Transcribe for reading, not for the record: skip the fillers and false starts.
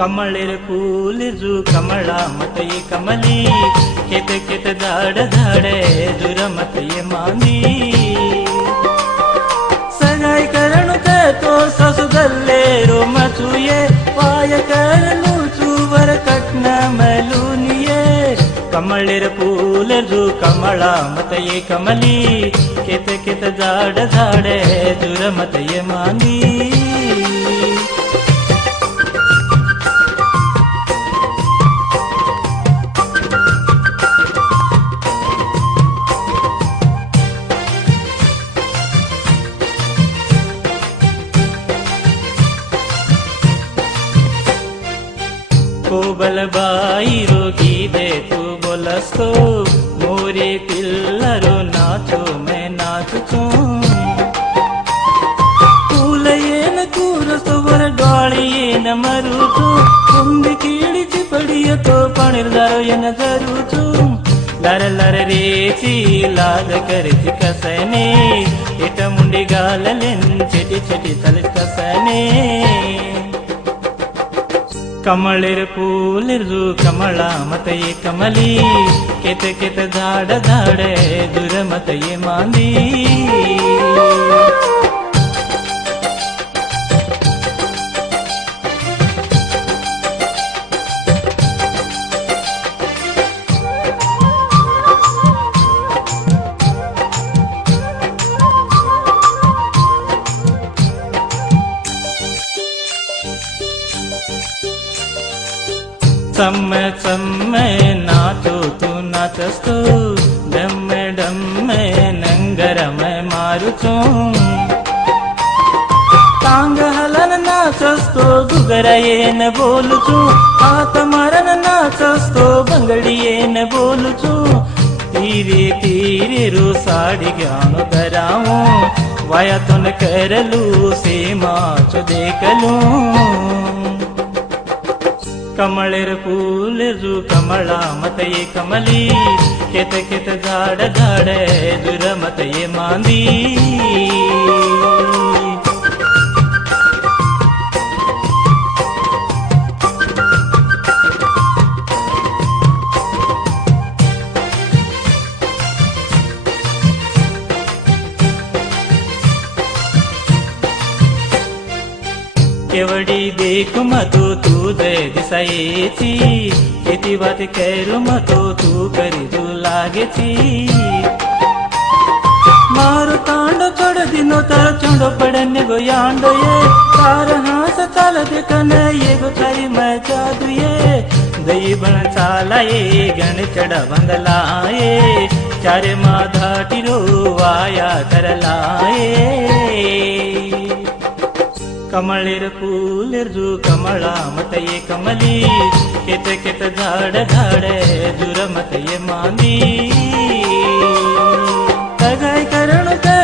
कमळेर फूलिरु कमळा मत ये कमली केत केत धाड धाडे जुर मत ये मांदी सगाई करण के तो ससुगल्ले रो मचुये पाय कर लूचू वर कटना मलूनिये कमळेर फूलिरु कमळा मत ये कमली केत केत धाड धाडे जुर मत ये मांदी कोबलबाई रोगी दे तू बोलस्तो मोरे पिल्लरो नाचो मैं नाचूं कूलयेन कूरस्तो वर डोळियेन मरुचू कुंदी कीड़ी चिपड़िय तो पणिरदारो येन जरूचू लर लर रेची लाल करची कसने इट मुंडी गाललेन चिटी चिटी तल कसने कमळेर फूलिरु कमळा मत ये कमली केत केत धाड धाडे दुर मत ये मांदी सम्मे सम्मे नाचो तू नाचस्तो डम्मे डम्मे नंगर मैं मारुचू टांग हलन नाचस्तो गुगरायेन बोलुचू हात मारन नाचस्तो बंगड़ियेन बोलुचू तीरे तीरे रू साड़ी ज्ञानो दराऊ वायातुन करलू सीमा चो देखलू कमळेर फूलिरु कमळा मत ये कमली केत केत धाड धाडे जुर मत ये मांदी केवडी देख मतो तू दे दिसायेची केती बात करू मतो तू करी तू लागेची मारो तांडो चढ़ दिनो तर चंडो पड़ने गो यांडो ये तार हास चाल देखने ये गो थारी मैं जादू ये दही बन चाला ये गण चढ़ बंदलाए चारे माधा टिरो वाया करलाए कमळेर फूलिरु कमळा मत ये कमली केत केत धाड धाडे जुर मत ये मांदी सगाई करण के